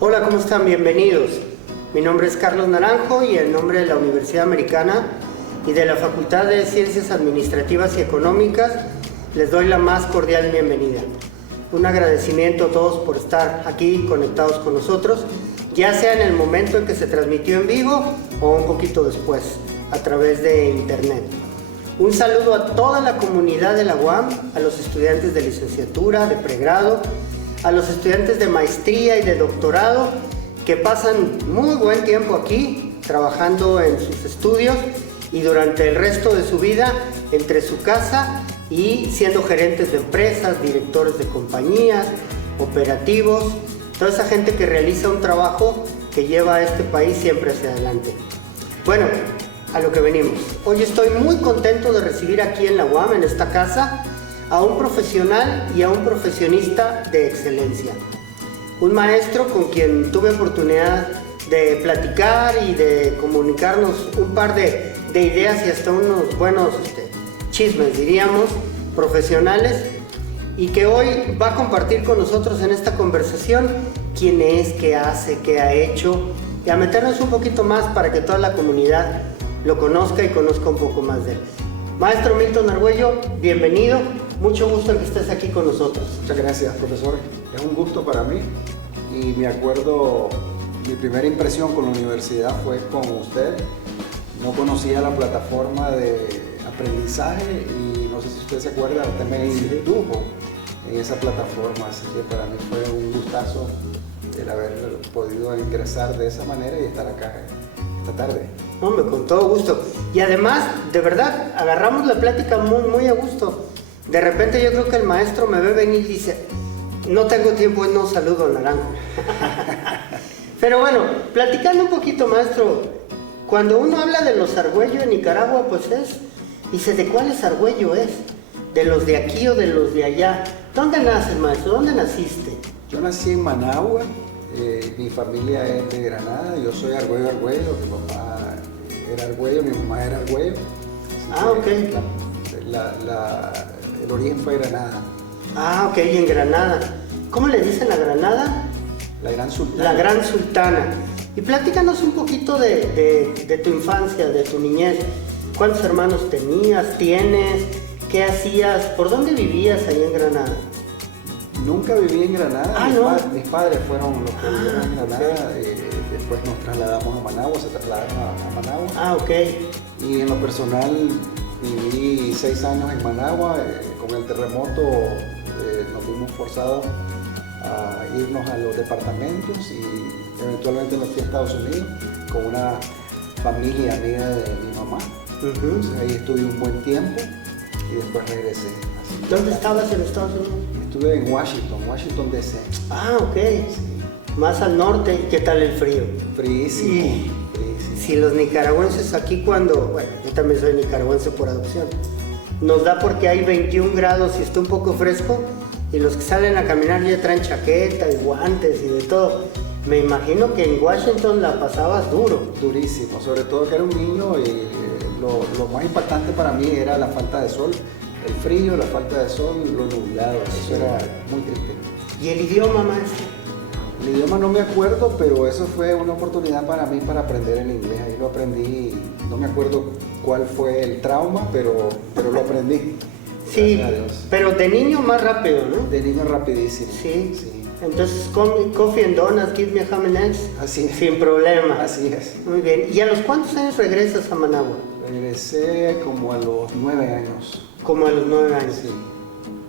Hola, ¿cómo están? Bienvenidos. Mi nombre es Carlos Naranjo y en nombre de la Universidad Americana y de la Facultad de Ciencias Administrativas y Económicas les doy la más cordial bienvenida. Un agradecimiento a todos por estar aquí conectados con nosotros, ya sea en el momento en que se transmitió en vivo o un poquito después, a través de internet. Un saludo a toda la comunidad de la UAM, a los estudiantes de licenciatura, de pregrado, a los estudiantes de maestría y de doctorado que pasan muy buen tiempo aquí trabajando en sus estudios y durante el resto de su vida entre su casa y siendo gerentes de empresas, directores de compañías, operativos, toda esa gente que realiza un trabajo que lleva a este país siempre hacia adelante. Bueno, a lo que venimos. Hoy estoy muy contento de recibir aquí en la UAM, en esta casa, a un profesional y a un profesionista de excelencia. Un maestro con quien tuve oportunidad de platicar y de comunicarnos un par de ideas y hasta unos buenos chismes, diríamos, profesionales, y que hoy va a compartir con nosotros en esta conversación quién es, qué hace, qué ha hecho, y a meternos un poquito más para que toda la comunidad lo conozca y conozca un poco más de él. Maestro Milton Argüello, bienvenido. Mucho gusto en que estés aquí con nosotros. Muchas gracias, profesor. Es un gusto para mí y me acuerdo, mi primera impresión con la universidad fue con usted. No conocía la plataforma de aprendizaje y no sé si usted se acuerda, usted me indujo en esa plataforma, así que para mí fue un gustazo el haber podido ingresar de esa manera y estar acá esta tarde. Hombre, con todo gusto. Y además, de verdad, agarramos la plática muy a gusto. De repente yo creo que el maestro me ve venir y dice, no tengo tiempo, no saludo Naranjo. Pero bueno, platicando un poquito, maestro, cuando uno habla de los Argüello en Nicaragua, pues dice, ¿de cuáles Argüello es? ¿De los de aquí o de los de allá? ¿Dónde naces, maestro? ¿Dónde naciste? Yo nací en Managua, mi familia es de Granada, yo soy Argüello, mi papá era Argüello, mi mamá era Argüello. Ok. El origen fue Granada. Ah, ok, en Granada. ¿Cómo le dicen a Granada? La Gran Sultana. La Gran Sultana. Y platícanos un poquito de tu infancia, de tu niñez. ¿Cuántos hermanos tenías, tienes? ¿Qué hacías? ¿Por dónde vivías ahí en Granada? Nunca viví en Granada. Mis padres fueron los que vivieron en Granada. Okay. Después nos trasladamos a Managua, se trasladaron a Managua. Ah, ok. Y en lo personal viví 6 años en Managua. Con el terremoto nos vimos forzados a irnos a los departamentos y eventualmente me fui a Estados Unidos con una familia amiga de mi mamá. Entonces ahí estuve un buen tiempo y después regresé. ¿Dónde estabas en Estados Unidos? Estuve en Washington DC. Ah, ok. Sí. Más al norte. ¿Qué tal el frío? Fríísimo. Sí. Si los nicaragüenses aquí bueno, yo también soy nicaragüense por adopción, nos da porque hay 21 grados y está un poco fresco y los que salen a caminar ya traen chaqueta y guantes y de todo. Me imagino que en Washington la pasabas duro. Durísimo, sobre todo que era un niño y lo más impactante para mí era la falta de sol, el frío, la falta de sol, lo nublado, eso era muy triste. ¿Y el idioma, maestro? El idioma no me acuerdo, pero eso fue una oportunidad para mí para aprender el inglés. Ahí lo aprendí, no me acuerdo cuál fue el trauma, pero lo aprendí. Sí, pero de niño más rápido, ¿no? De niño rapidísimo. Sí. Entonces, coffee and donuts, give me ham and eggs. Así es. Sin problema. Así es. Muy bien. ¿Y a los cuántos años regresas a Managua? Regresé como a los 9 años. Como a los 9 años. Sí.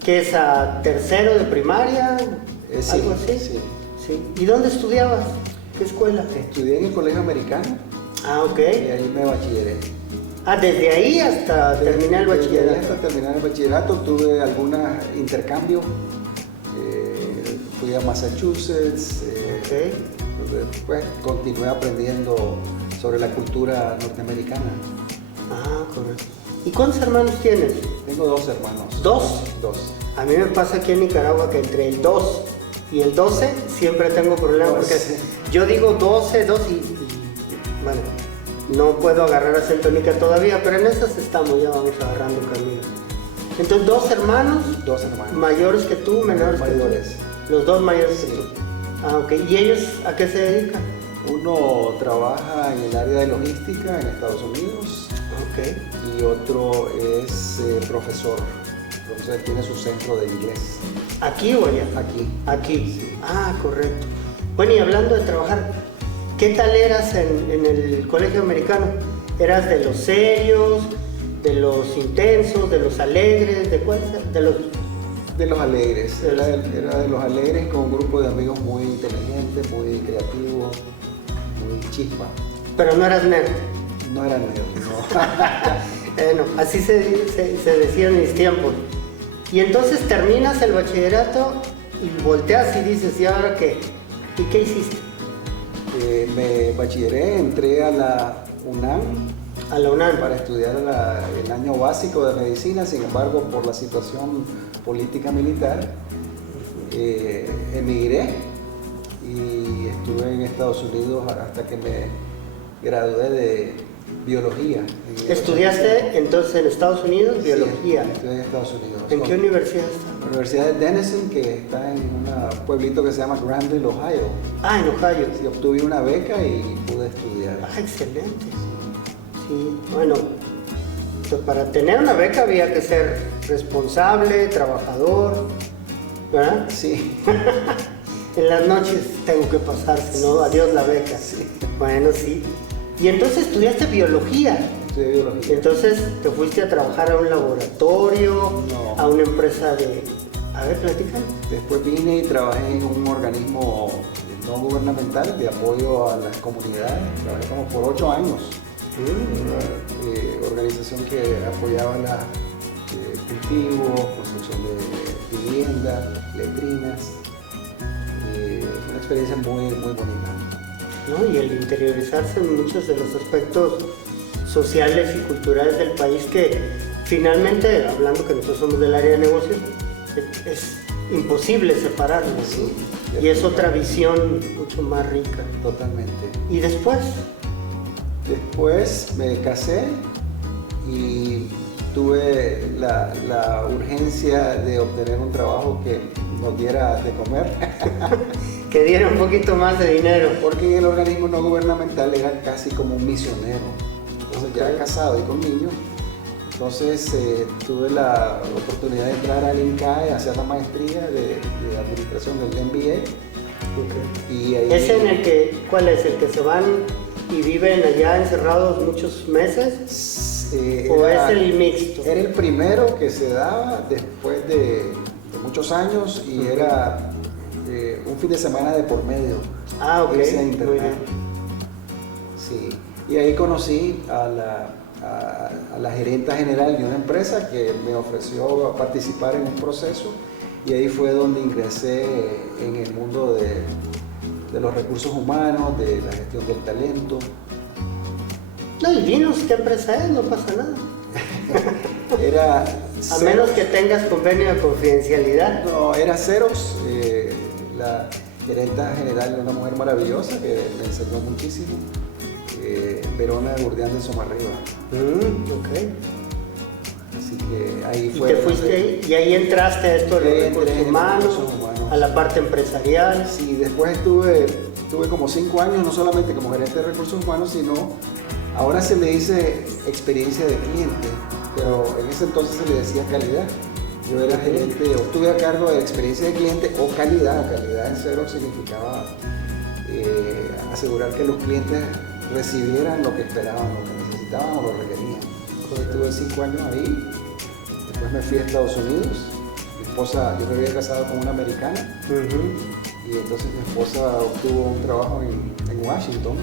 ¿Qué es a tercero de primaria? Sí, ¿Algo así? Sí. ¿Y dónde estudiabas? ¿Qué escuela? Estudié en el Colegio Americano. Ah, ok. Y ahí me bachilleré. Ah, desde ahí hasta terminar el bachillerato. Desde ahí hasta terminar el bachillerato tuve algunos intercambios. Fui a Massachusetts. Okay. Después continué aprendiendo sobre la cultura norteamericana. Ah, correcto. ¿Y cuántos hermanos tienes? Tengo 2 hermanos. ¿Dos? 2. A mí me pasa aquí en Nicaragua que entre el 2 y el 12 siempre tengo problemas porque yo digo 12 y bueno, no puedo agarrar acento nica todavía, pero en esas estamos, ya vamos agarrando camino. Entonces, 2 hermanos. 2 hermanos. Mayores que tú, menores que tú. Mayores. Los dos mayores que Sí. tú. Ah, ok. ¿Y ellos a qué se dedican? Uno trabaja en el área de logística en Estados Unidos Ok. y otro es profesor. Entonces tiene su centro de inglés ¿Aquí o allá? aquí. Aquí. Sí. Ah, correcto. Bueno, y hablando de trabajar, ¿qué tal eras en el colegio americano? ¿Eras de los serios, de los intensos, de los alegres, de cuál? De los... De los alegres, era de los alegres con un grupo de amigos muy inteligentes, muy creativos, muy chispa. Pero no eras nerd. No eran nerds, no. Bueno, así se decía en mis tiempos. Y entonces terminas el bachillerato y volteas y dices, ¿y ahora qué? ¿Y qué hiciste? Me bachilleré, entré a la UNAM A la UNAM. para estudiar el año básico de medicina, sin embargo, por la situación política militar, emigré y estuve en Estados Unidos hasta que me gradué de biología. ¿Estudiaste entonces en Estados Unidos Sí, biología? estudié en Estados Unidos. ¿En qué universidad está? La Universidad de Denison, que está en un pueblito que se llama Granville, Ohio. Ah, en Ohio. Sí, obtuve una beca y pude estudiar. Ah, excelente. Sí, bueno, pues para tener una beca había que ser responsable, trabajador, ¿verdad? Sí, En las noches tengo que pasar, si no, adiós la beca. sí, Bueno, sí. Y entonces estudiaste biología. estudié biología. Entonces te fuiste a trabajar a un laboratorio, No. a una empresa de... A ver, platícame. Después vine y trabajé en un organismo no gubernamental de apoyo a las comunidades. Trabajé como por 8 años. Una organización que apoyaba la cultivo, construcción de viviendas, letrinas. Una experiencia muy, muy bonita. ¿No? Y el interiorizarse en muchos de los aspectos sociales y culturales del país que finalmente, hablando que nosotros somos del área de negocios, es imposible separarlos, ¿no? Sí, Y es otra visión mucho más rica. Totalmente. Y después, Después me casé y tuve la urgencia de obtener un trabajo que nos diera de comer, que diera un poquito más de dinero. porque en el organismo no gubernamental era casi como un misionero. Entonces ya casado y con niños, entonces tuve la oportunidad de entrar al INCAE, hacer la maestría de administración del MBA. Y ahí, ¿Ese en el que, cuál es? ¿El que se van y viven allá encerrados muchos meses? ¿O es el mixto? Era el primero que se daba después de muchos años y era un fin de semana de por medio. Ah, ok. Irse a Muy internar. bien. Sí. Y ahí conocí a la gerenta general de una empresa que me ofreció participar en un proceso y ahí fue donde ingresé en el mundo de los recursos humanos, de la gestión del talento. No, y dinos qué empresa es, no pasa nada. Era A menos que tengas convenio de confidencialidad. No, era Xerox, la gerenta general era una mujer maravillosa que me enseñó muchísimo, Verona Gurdián de Somarriba. Ok. Así que ahí Y fue. te fuiste ahí, y ahí entraste a esto de Ahí los entré recursos en humanos, recursos humanos. a la parte empresarial. Sí, después tuve como 5 años, no solamente como gerente de recursos humanos, sino ahora se le dice experiencia de cliente, pero en ese entonces se le decía calidad. Yo era gerente, o estuve a cargo de experiencia de cliente o calidad. Calidad en Xerox significaba asegurar que los clientes recibieran lo que esperaban, lo que necesitaban o lo requerían. Entonces estuve 5 años ahí, después me fui a Estados Unidos. Mi esposa, yo me había casado con una americana y entonces mi esposa obtuvo un trabajo en Washington.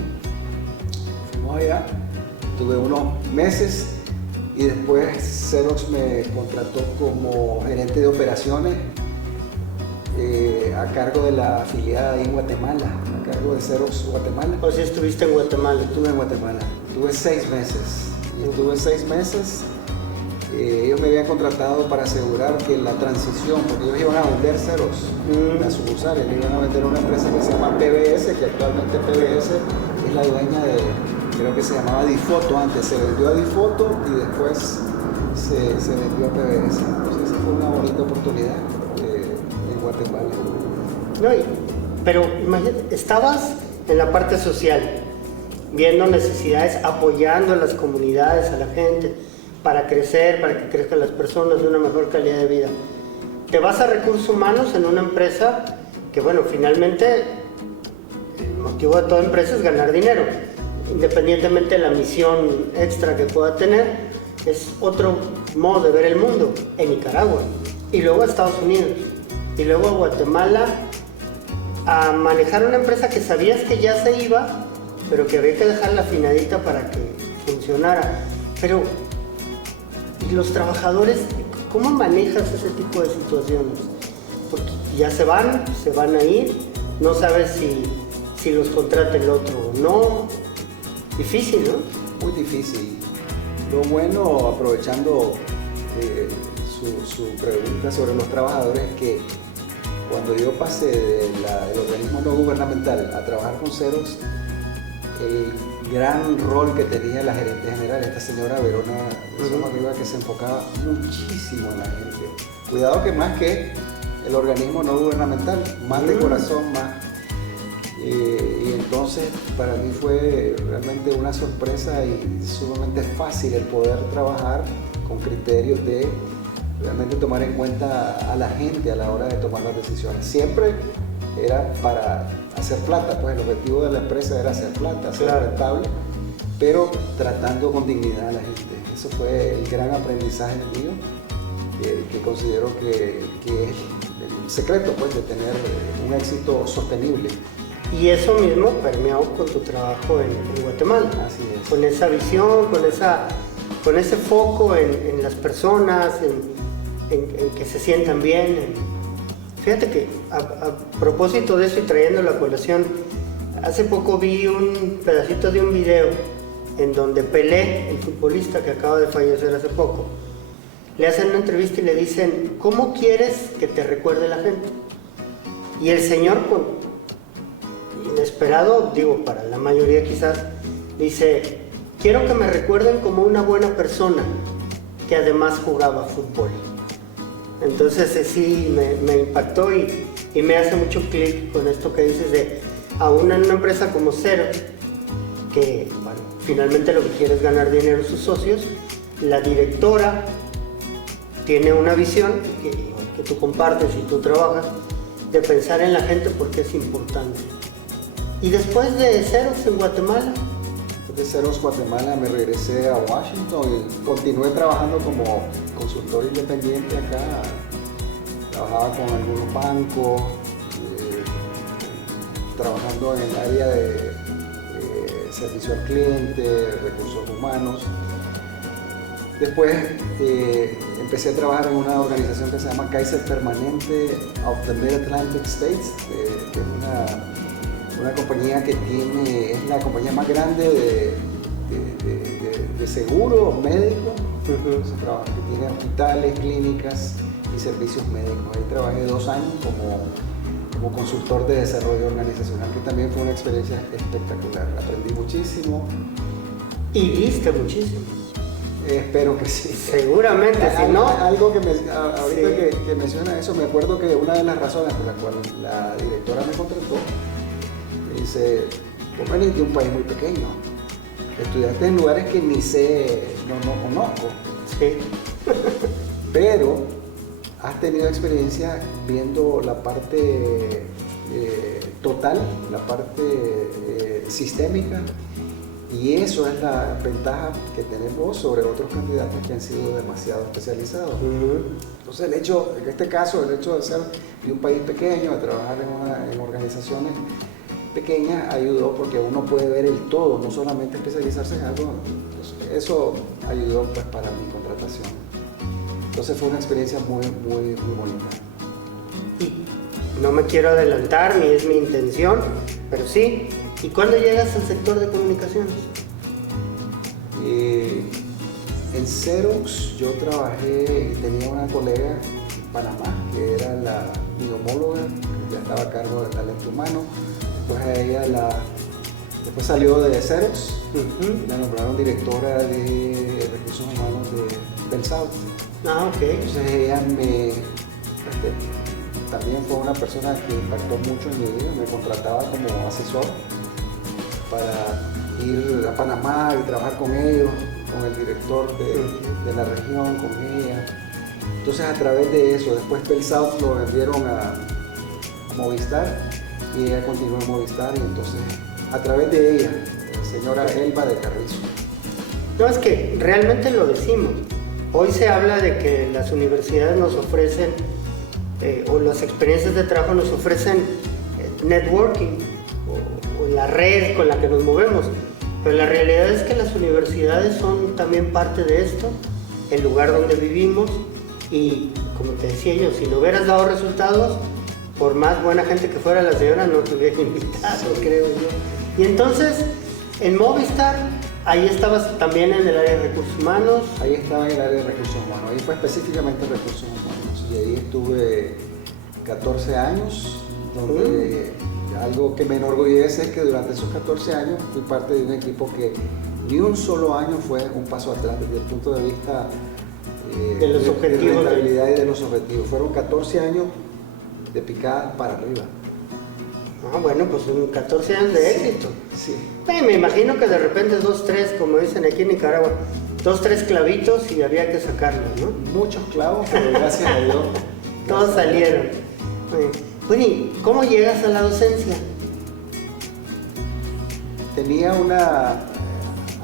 Fuimos allá, tuve unos meses y después Xerox me contrató como gerente de operaciones a cargo de la afiliada en Guatemala, a cargo de Xerox Guatemala. O si estuviste en Guatemala. Estuve en Guatemala, tuve 6 meses y estuve 6 meses. Ellos me habían contratado para asegurar que la transición, porque ellos iban a vender Xerox, las sucursales, le iban a vender a una empresa que se llama PBS, que actualmente PBS es la dueña de, creo que se llamaba Difoto antes, se vendió a Difoto y después se vendió a PBS. Entonces esa fue una bonita oportunidad en Guatemala. No, pero imagínate, estabas en la parte social, viendo necesidades, apoyando a las comunidades, a la gente, para crecer, para que crezcan las personas de una mejor calidad de vida. Te vas a recursos humanos en una empresa que, bueno, finalmente el motivo de toda empresa es ganar dinero, independientemente de la misión extra que pueda tener. Es otro modo de ver el mundo, en Nicaragua, y luego a Estados Unidos, y luego a Guatemala, a manejar una empresa que sabías que ya se iba, pero que había que dejarla afinadita para que funcionara. Pero, ¿y los trabajadores, cómo manejas ese tipo de situaciones? Porque ya se van a ir, no sabes si los contrata el otro o no. Difícil, ¿no? Muy difícil. Lo bueno, aprovechando su pregunta sobre los trabajadores, es que cuando yo pasé del organismo no gubernamental a trabajar con Xerox, el gran rol que tenía la gerente general, esta señora Verona Arriba, que se enfocaba muchísimo en la gente. Cuidado que más que el organismo no gubernamental, más de corazón, más. Y entonces para mí fue realmente una sorpresa y sumamente fácil el poder trabajar con criterios de realmente tomar en cuenta a la gente a la hora de tomar las decisiones. Siempre era para hacer plata, pues el objetivo de la empresa era hacer plata, ser rentable, pero tratando con dignidad a la gente. Eso fue el gran aprendizaje mío, que considero que es el secreto, pues, de tener un éxito sostenible. Y eso mismo permeó con tu trabajo en Guatemala. Así es. Con esa visión, con ese foco en las personas, en que se sientan bien. Fíjate que a propósito de eso y trayendo la colación, hace poco vi un pedacito de un video en donde Pelé, el futbolista que acaba de fallecer hace poco, le hacen una entrevista y le dicen, ¿cómo quieres que te recuerde la gente? Y el señor, inesperado, digo, para la mayoría quizás, dice, quiero que me recuerden como una buena persona que además jugaba fútbol. Entonces sí, me impactó y me hace mucho clic con esto que dices de, aún en una empresa como Xerox, que bueno, finalmente lo que quiere es ganar dinero a sus socios, la directora tiene una visión que tú compartes y tú trabajas, de pensar en la gente porque es importante. Y después de Xerox en Guatemala, de Xerox Guatemala me regresé a Washington y continué trabajando como consultor independiente acá. Trabajaba con algunos bancos, trabajando en el área de servicio al cliente, recursos humanos. Después empecé a trabajar en una organización que se llama Kaiser Permanente of the Mid-Atlantic States, que es una compañía que es la compañía más grande de seguros médicos, que tiene hospitales, clínicas y servicios médicos. Ahí trabajé 2 años como consultor de desarrollo organizacional, que también fue una experiencia espectacular. Aprendí muchísimo. Y viste muchísimo. Espero que sí. Seguramente, si no... Algo que ahorita que menciona eso, me acuerdo que una de las razones por la cual la directora me contrató, me dice, vos venís de un país muy pequeño, estudiaste en lugares que ni sé, no conozco, sí. pero has tenido experiencia viendo la parte total, la parte sistémica, y eso es la ventaja que tenemos sobre otros candidatos que han sido demasiado especializados. Entonces en este caso, el hecho de ser de un país pequeño, de trabajar en organizaciones pequeñas, ayudó porque uno puede ver el todo, no solamente especializarse en algo. Entonces, eso ayudó pues, para mi contratación. Entonces fue una experiencia muy bonita. Y no me quiero adelantar, ni es mi intención, pero sí. ¿Y cuándo llegas al sector de comunicaciones? En Xerox yo trabajé y tenía una colega en Panamá que era mi homóloga, que ya estaba a cargo del talento humano. Después salió de Xerox, la nombraron directora de recursos humanos del South. Ah, ok. Entonces ella también fue una persona que impactó mucho en mi vida. Me contrataba como asesor para ir a Panamá y trabajar con ellos, con el director de la región, con ella. Entonces, a través de eso, después Bell South lo vendieron a Movistar y ella continuó en Movistar, y entonces a través de ella, señora Elba de Carrizo. No, es que realmente lo decimos. Hoy se habla de que las universidades nos ofrecen, o las experiencias de trabajo nos ofrecen networking, o la red con la que nos movemos. Pero la realidad es que las universidades son también parte de esto, el lugar donde vivimos, y como te decía yo, si no hubieras dado resultados, por más buena gente que fuera la señora, no te hubiera invitado, sí, creo yo. Y entonces, en Movistar, ahí estabas también en el área de recursos humanos. Ahí estaba en el área de recursos humanos, ahí fue específicamente recursos humanos, y ahí estuve 14 años, donde algo que me enorgullece es que durante esos 14 años fui parte de un equipo que ni un solo año fue un paso atrás desde el punto de vista de los objetivos, de rentabilidad y de los objetivos. Fueron 14 años de picada para arriba. Ah, bueno, pues 14 años de éxito. Sí. Me imagino que de repente 2, 3, como dicen aquí en Nicaragua, 2, 3 clavitos y había que sacarlos, ¿no? Muchos clavos, pero gracias a Dios. Todos salieron. Bueno, ¿y cómo llegas a la docencia? Tenía una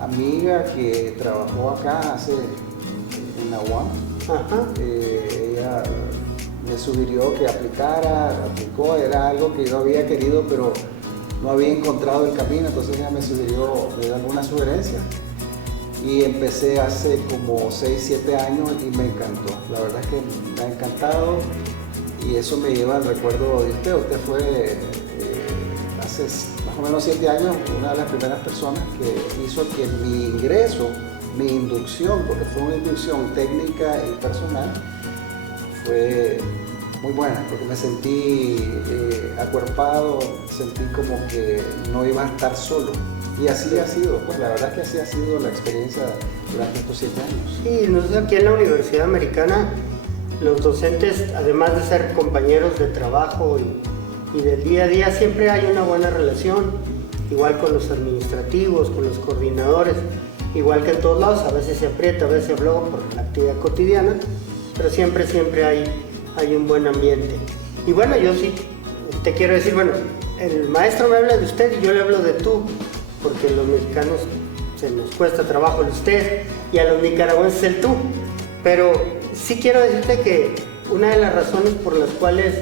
amiga que trabajó acá en la UAM. Ajá. Ella me sugirió que aplicó, era algo que yo había querido, pero no había encontrado el camino, entonces ella me dio alguna sugerencia. Y empecé hace como 6, 7 años y me encantó. La verdad es que me ha encantado, y eso me lleva al recuerdo de usted. Usted fue hace más o menos 7 años una de las primeras personas que hizo que mi ingreso, mi inducción, porque fue una inducción técnica y personal, fue muy buena, porque me sentí acuerpado, sentí como que no iba a estar solo. Y así ha sido, pues la verdad que así ha sido la experiencia durante estos 7 años. Sí, nosotros aquí en la Universidad Americana, los docentes, además de ser compañeros de trabajo y del día a día, siempre hay una buena relación, igual con los administrativos, con los coordinadores, igual que en todos lados. A veces se aprieta, a veces se afloja por la actividad cotidiana, pero siempre hay un buen ambiente. Y bueno, yo sí te quiero decir, bueno, el maestro me habla de usted y yo le hablo de tú, porque los mexicanos se nos cuesta trabajo el usted y a los nicaragüenses el tú. Pero sí quiero decirte que una de las razones por las cuales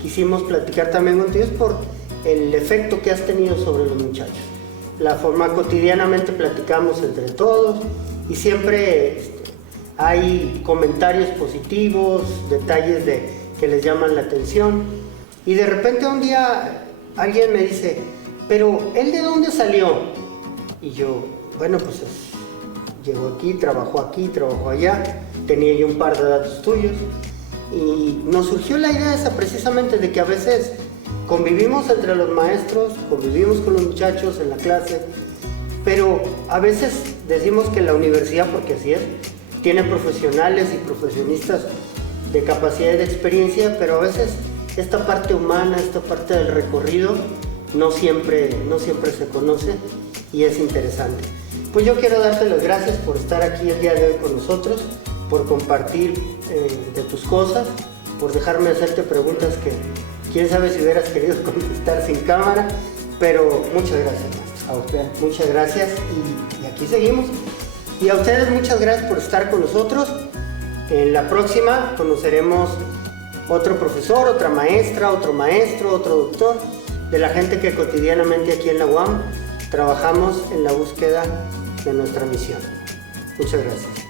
quisimos platicar también contigo es por el efecto que has tenido sobre los muchachos. La forma cotidianamente platicamos entre todos y siempre hay comentarios positivos, detalles que les llaman la atención, y de repente un día alguien me dice, pero ¿él de dónde salió? Y yo, bueno, pues llegó aquí, trabajó allá, tenía yo un par de datos tuyos, y nos surgió la idea esa precisamente de que a veces convivimos entre los maestros, convivimos con los muchachos en la clase, pero a veces decimos que la universidad, porque así es, tiene profesionales y profesionistas de capacidad y de experiencia, pero a veces esta parte humana, esta parte del recorrido, no siempre se conoce y es interesante. Pues yo quiero darte las gracias por estar aquí el día de hoy con nosotros, por compartir de tus cosas, por dejarme hacerte preguntas que quién sabe si hubieras querido contestar sin cámara, pero muchas gracias, maestro. A usted. Muchas gracias y aquí seguimos. Y a ustedes muchas gracias por estar con nosotros. En la próxima conoceremos otro profesor, otra maestra, otro maestro, otro doctor, de la gente que cotidianamente aquí en la UAM trabajamos en la búsqueda de nuestra misión. Muchas gracias.